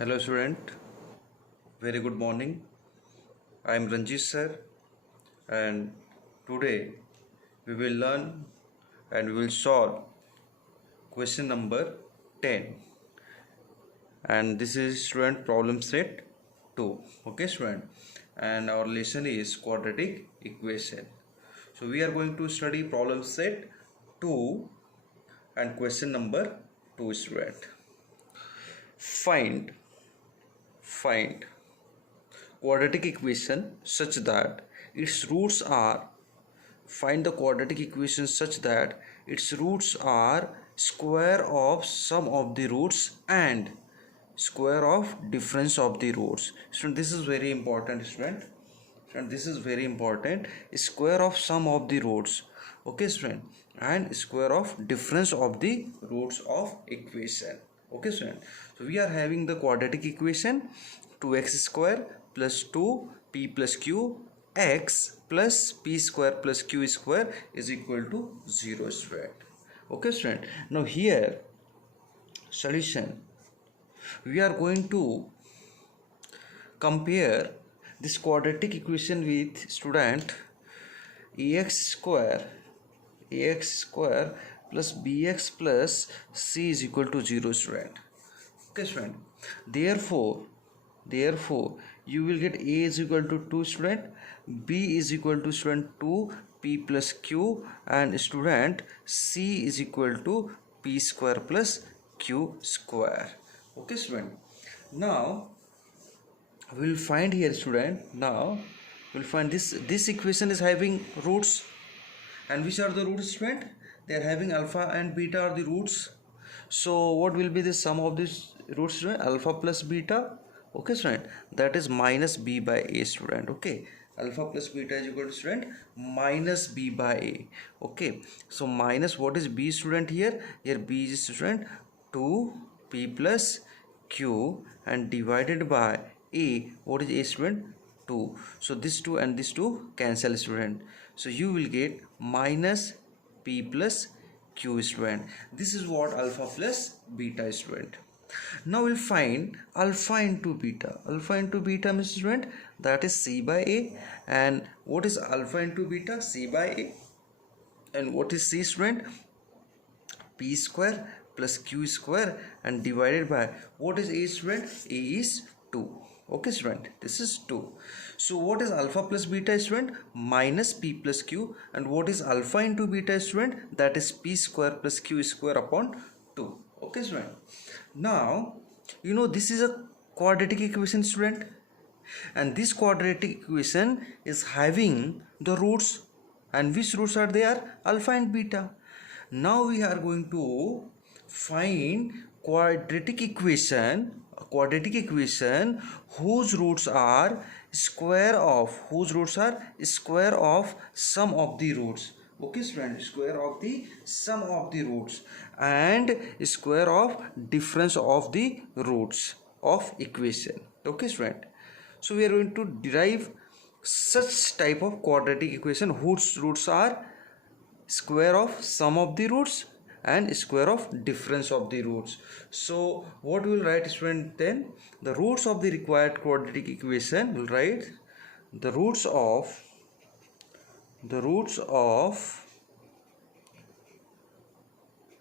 Hello student, very good morning. I am Ranjit sir and today we will learn and we will solve question number 10 and this is student problem set 2. Okay student, and our lesson is quadratic equation. So we are going to study problem set 2 and question number 2 student. Find quadratic equation such that its roots are find the quadratic equation such that its roots are square of sum of the roots and square of difference of the roots. So this is very important student, and this is very important. Square of sum of the roots, okay student, and square of difference of the roots of equation. Okay student, so we are having the quadratic equation 2x square plus 2p plus q x plus p square plus q square is equal to 0 student. Okay student, now here solution, we are going to compare this quadratic equation with student ax square plus bx plus c is equal to 0 student. Okay student, therefore you will get a is equal to 2 student, b is equal to student 2 p plus q, and student c is equal to p square plus q square. Okay student, now we'll find here student, now we'll find this equation is having roots, and which are the roots student? They are having alpha and beta are the roots. So what will be the sum of these roots student? Alpha plus beta. Okay student, that is minus b by a student. Okay, alpha plus beta is equal to student minus b by a. Okay, so minus what is b student? Here b is student 2 p plus q, and divided by a, what is a student? 2. So this 2 and this 2 cancel student, so you will get minus p plus q student. This is what alpha plus beta student. Now we'll find alpha into beta. Alpha into beta means student, that is c by a, and what is alpha into beta? C by a. And what is c student? P square plus q square, and divided by what is a student? A is 2. Okay student, this is 2. So what is alpha plus beta student? Minus p plus q, and what is alpha into beta student? That is p square plus q square upon 2. Okay student, now you know this is a quadratic equation student, and this quadratic equation is having the roots, and which roots are there? Alpha and beta. Now we are going to find quadratic equation whose roots are square of sum of the roots. Okay student, square of the sum of the roots and square of difference of the roots of equation. Okay student, so we are going to derive such type of quadratic equation whose roots are square of sum of the roots and square of difference of the roots. So what we will write student then? The roots of the required quadratic equation, will write the roots of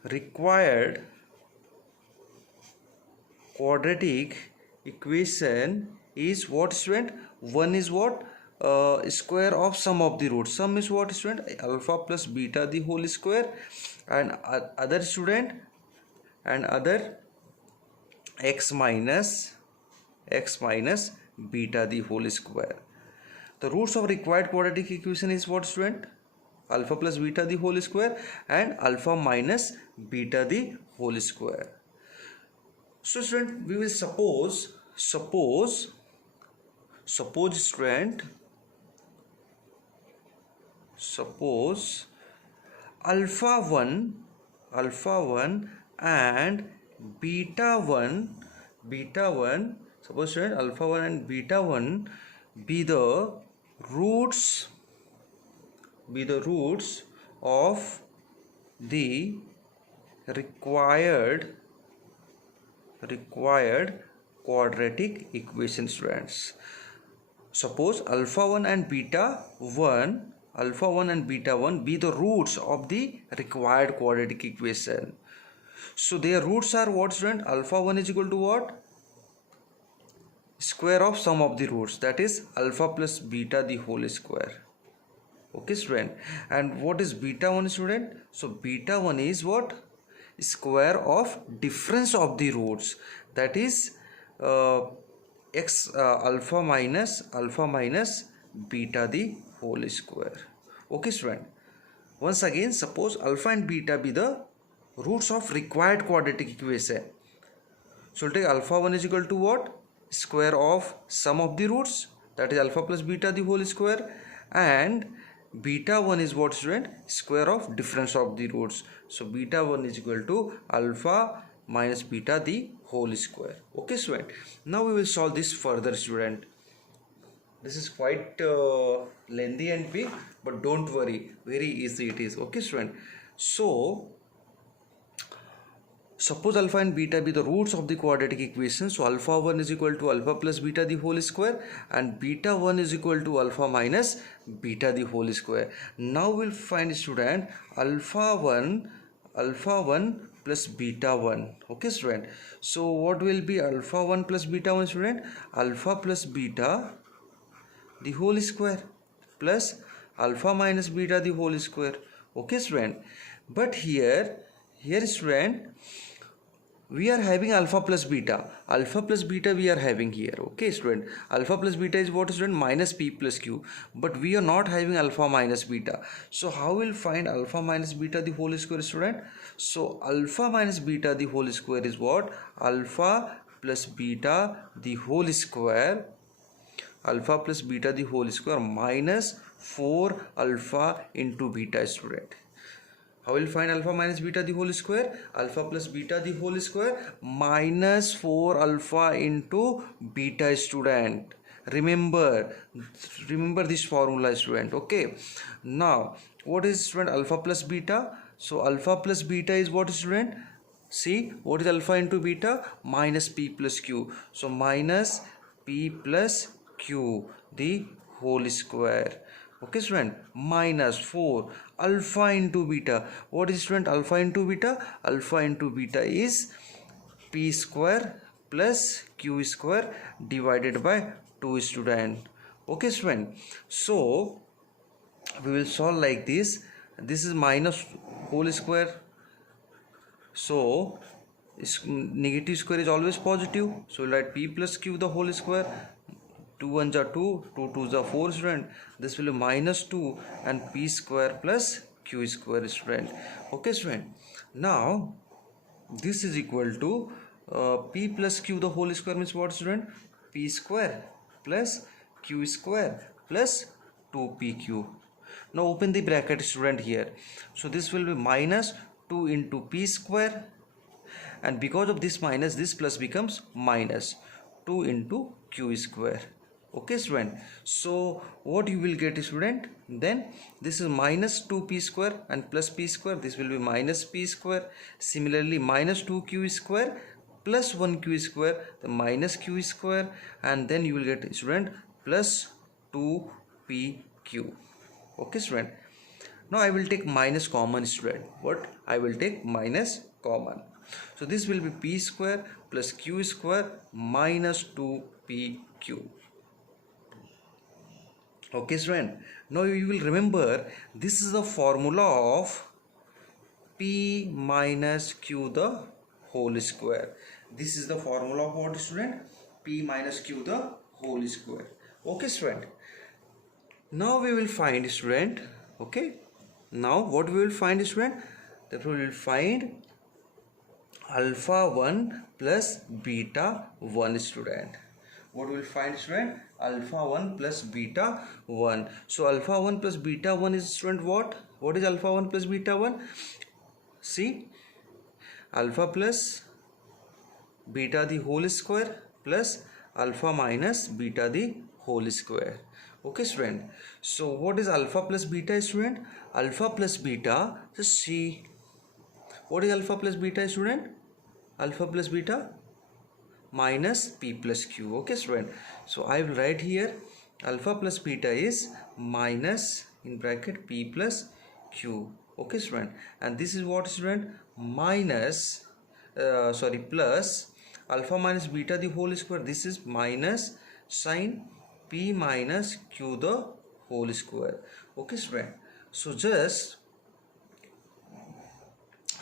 required quadratic equation is what student? One is what? Square of sum of the roots. Sum is what student? Alpha plus beta the whole square, and other student, and other x minus beta the whole square. The roots of required quadratic equation is what student? Alpha plus beta the whole square and alpha minus beta the whole square. So student, we will suppose student, suppose alpha 1 and beta 1, suppose student alpha 1 and beta 1 be the roots of the required quadratic equation, students. Suppose alpha 1 and beta 1, alpha 1 and beta 1 be the roots of the required quadratic equation. So their roots are what, student? Alpha 1 is equal to what? Square of sum of the roots, that is alpha plus beta the whole square. Okay, student. And what is beta 1, student? So beta 1 is what? Square of difference of the roots, that is alpha minus beta the whole square. Okay, student. Once again, suppose alpha and beta be the roots of required quadratic equation. So we'll take alpha 1 is equal to what? Square of sum of the roots, that is alpha plus beta the whole square, and beta 1 is what, student? Square of difference of the roots. So beta 1 is equal to alpha minus beta the whole square. Okay, student. Now we will solve this further, student. This is quite lengthy and big, but don't worry, very easy it is. Okay, student. So suppose alpha and beta be the roots of the quadratic equation. So alpha 1 is equal to alpha plus beta the whole square, and beta 1 is equal to alpha minus beta the whole square. Now we'll find, student, alpha 1 plus beta 1. Okay, student. So what will be alpha 1 plus beta 1, student? Alpha plus beta the whole square plus alpha minus beta the whole square. Okay, student. But here student, we are having alpha plus beta we are having here. Okay, student. Alpha plus beta is what, student? Minus p plus q, but we are not having alpha minus beta. So how will find alpha minus beta the whole square, student? So alpha minus beta the whole square is what? Alpha plus beta the whole square, alpha plus beta the whole square minus 4 alpha into beta, student. How will find alpha minus beta the whole square? Alpha plus beta the whole square minus 4 alpha into beta, student. Remember this formula, student. Okay. Now what is, student, alpha plus beta? So alpha plus beta is what, student? See, what is alpha into beta? Minus p plus q. So minus p plus q the whole square. Okay, student. Minus 4 alpha into beta. What is, student, alpha into beta? Alpha into beta is p square plus q square divided by 2, student. Okay, student. So we will solve like this. This is minus whole square. So negative square is always positive. So we'll write p plus q the whole square. 2 1s are 2, 2 2s are 4, student. This will be minus 2 and p square plus q square, student. Okay, student. Now this is equal to p plus q the whole square means what, student? P square plus q square plus 2pq. Now open the bracket, student, here. So this will be minus 2 into p square, and because of this minus, this plus becomes minus 2 into q square. Okay, student. So what you will get, student? Then this is minus 2p square and plus p square. This will be minus p square. Similarly, minus 2q square plus 1q square, the minus q square, and then you will get, student, plus 2pq. Okay, student. Now I will take minus common, student. What? I will take minus common. So this will be p square plus q square minus 2pq. Okay, student. Now you will remember this is the formula of p minus q the whole square. This is the formula of what, student? P minus q the whole square. Okay, student. Now we will find, student. Okay. Now what we will find, student? Therefore we will find alpha 1 plus beta 1, student. What we will find, student? Alpha 1 plus beta 1. So alpha 1 plus beta 1 is, student, what? What is alpha 1 plus beta 1? See, alpha plus beta the whole square plus alpha minus beta the whole square. Okay, student. So what is alpha plus beta, student? Alpha plus beta, just see. What is alpha plus beta, student? Alpha plus beta? minus p plus q. Okay student, so I will write here alpha plus beta is minus in bracket p plus q. Okay student, and this is what student, minus plus alpha minus beta the whole square, this is minus sine p minus q the whole square. Okay student, so just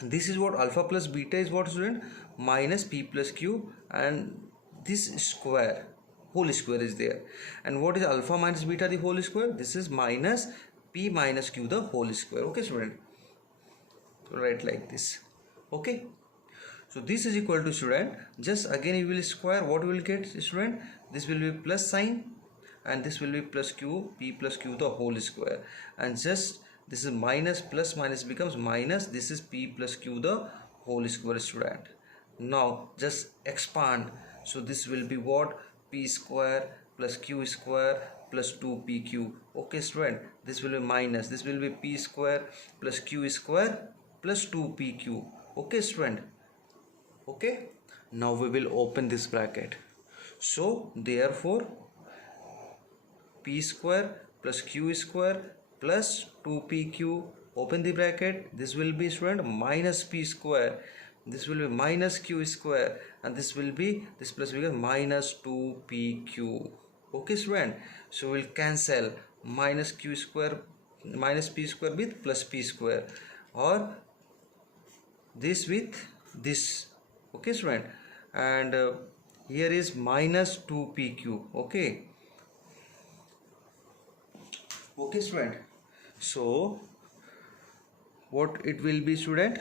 this is what alpha plus beta is what student, minus p plus q, and this square whole square is there. And what is alpha minus beta the whole square, this is minus p minus q the whole square. Okay student, write like this. Okay, so this is equal to student, just again you will square, what you will get student, this will be plus sign and this will be plus q, p plus q the whole square, and just this is minus plus minus becomes minus, this is p plus q the whole square student. Now just expand, so this will be what, p square plus q square plus 2pq. Okay student, this will be minus, this will be p square plus q square plus 2pq. Okay student, okay, now we will open this bracket, so therefore p square plus q square plus 2pq, open the bracket, this will be student minus p square, this will be minus q square, and this will be, this plus becomes minus 2pq. Okay student, so we'll cancel minus q square minus p square with plus p square, or this with this. Okay student, and here is minus 2pq. Okay, okay student, so what it will be student,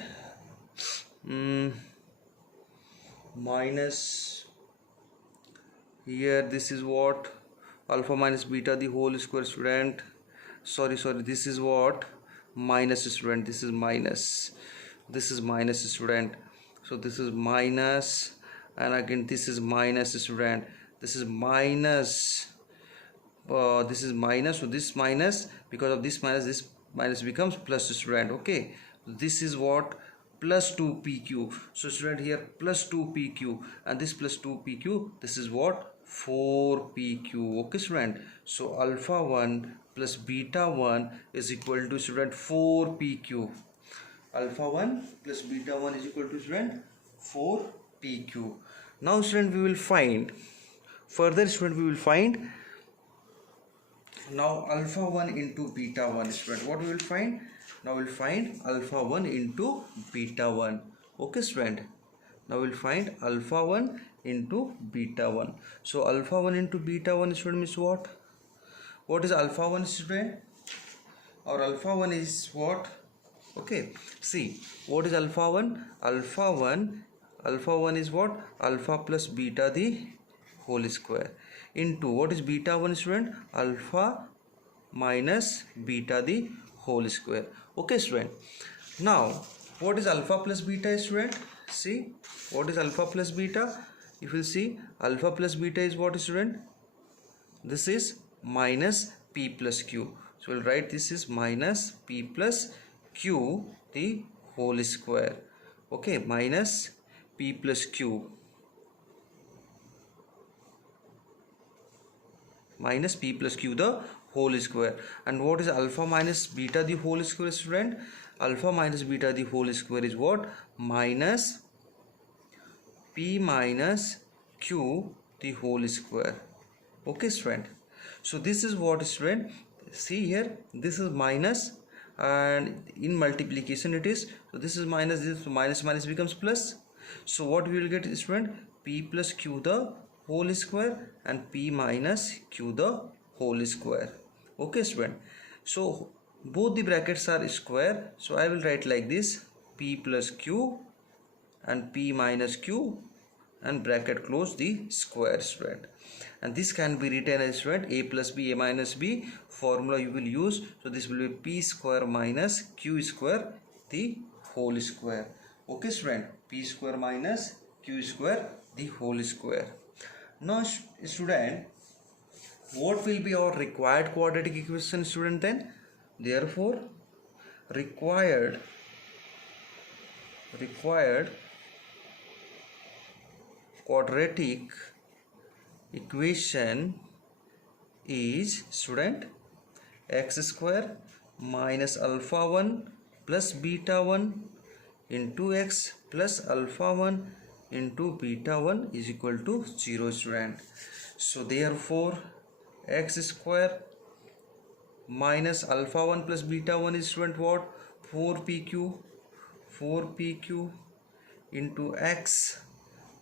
minus here, this is what, alpha minus beta the whole square student, sorry this is what, minus student, this is minus student, so this is minus, and again this is minus student, this is minus, so this minus, because of this minus becomes plus student. Okay, this is what, plus 2pq, so student here plus 2pq, and this plus 2pq, this is what, 4pq. Okay student, so alpha 1 plus beta 1 is equal to student 4pq. Alpha 1 plus beta 1 is equal to student 4pq. Now student we will find further, student we will find now alpha 1 into beta 1 student, what we will find, now we will find alpha 1 into beta 1. Okay student, now we will find alpha 1 into beta 1. So alpha 1 into beta 1 student means what is alpha 1 student, or alpha 1 is what, okay, see what is alpha 1, alpha 1 is what, alpha plus beta the whole square, into what is beta 1 student, alpha minus beta the whole square. Okay student, now what is alpha plus beta student, see what is alpha plus beta, if you see alpha plus beta is what student, this is minus p plus q, so we'll write this is minus p plus q the whole square. Okay, minus p plus q, minus p plus q the whole square. And what is alpha minus beta the whole square student, alpha minus beta the whole square is what, minus p minus q the whole square. Okay student, so this is what student, see here this is minus, and in multiplication it is, so this is minus, this minus becomes plus, so what we will get is student, p plus q the whole square and p minus q the whole square. Okay student, so both the brackets are square, so I will write like this, p plus q and p minus q, and bracket close the square student, and this can be written as student a plus b, a minus b formula you will use, so this will be p square minus q square the whole square. Okay student, p square minus q square the whole square. Now student, what will be our required quadratic equation student then, therefore required quadratic equation is, student, x square minus alpha 1 plus beta 1 into x plus alpha 1 into beta 1 is equal to 0, student. So therefore x square minus alpha 1 plus beta 1 is, student, what? 4pq into x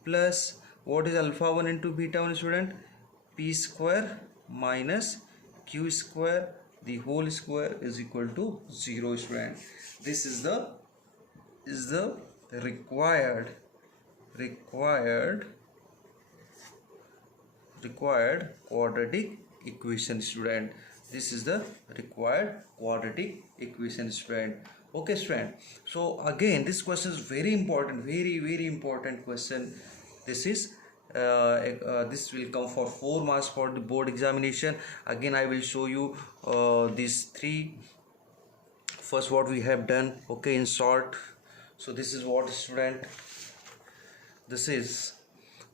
plus what is alpha 1 into beta 1, student? P square minus q square the whole square is equal to 0, student. This is the required quadratic equation, student. This is the required quadratic equation, student. Okay, student. So again, this question is very important, very important question. This is this will come for 4 marks for the board examination. Again, I will show you these three. First, what we have done, okay, in short. So this is what, student, this is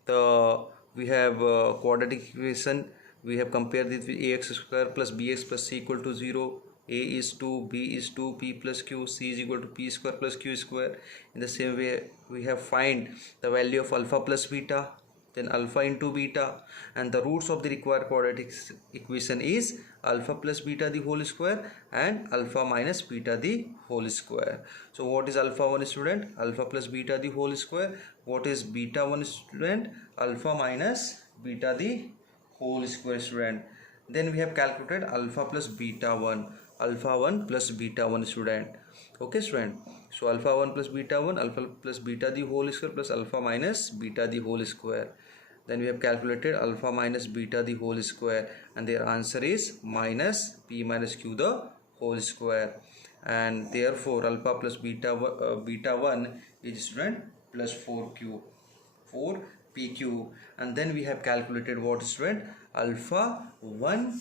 the, we have quadratic equation. We have compared it with ax square plus bx plus c equal to 0. A is 2, b is 2, p plus q, c is equal to p square plus q square. In the same way, we have find the value of alpha plus beta, then alpha into beta, and the roots of the required quadratic equation is alpha plus beta the whole square and alpha minus beta the whole square. So what is alpha 1, student? Alpha plus beta the whole square. What is beta 1, student? Alpha minus beta the whole square, student. Then we have calculated alpha plus beta 1, alpha 1 plus beta 1, student. Okay, student. So alpha 1 plus beta 1, alpha plus beta the whole square plus alpha minus beta the whole square. Then we have calculated alpha minus beta the whole square, and their answer is minus p minus q the whole square. And therefore alpha plus beta 1 is, student, plus 4pq. And then we have calculated what, student? Alpha 1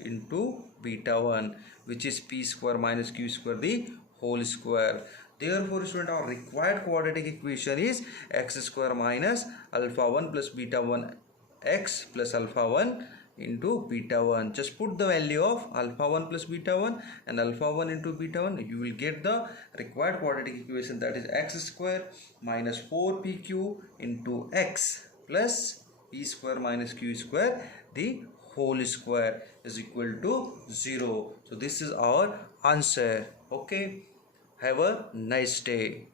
into beta 1, which is p square minus q square the whole square. Therefore, student, our required quadratic equation is x square minus alpha 1 plus beta 1 x plus alpha 1 into beta 1. Just put the value of alpha 1 plus beta 1 and alpha 1 into beta 1. You will get the required quadratic equation, that is x square minus 4pq into x plus p square minus q square the whole square is equal to 0. So this is our answer. Okay, have a nice day.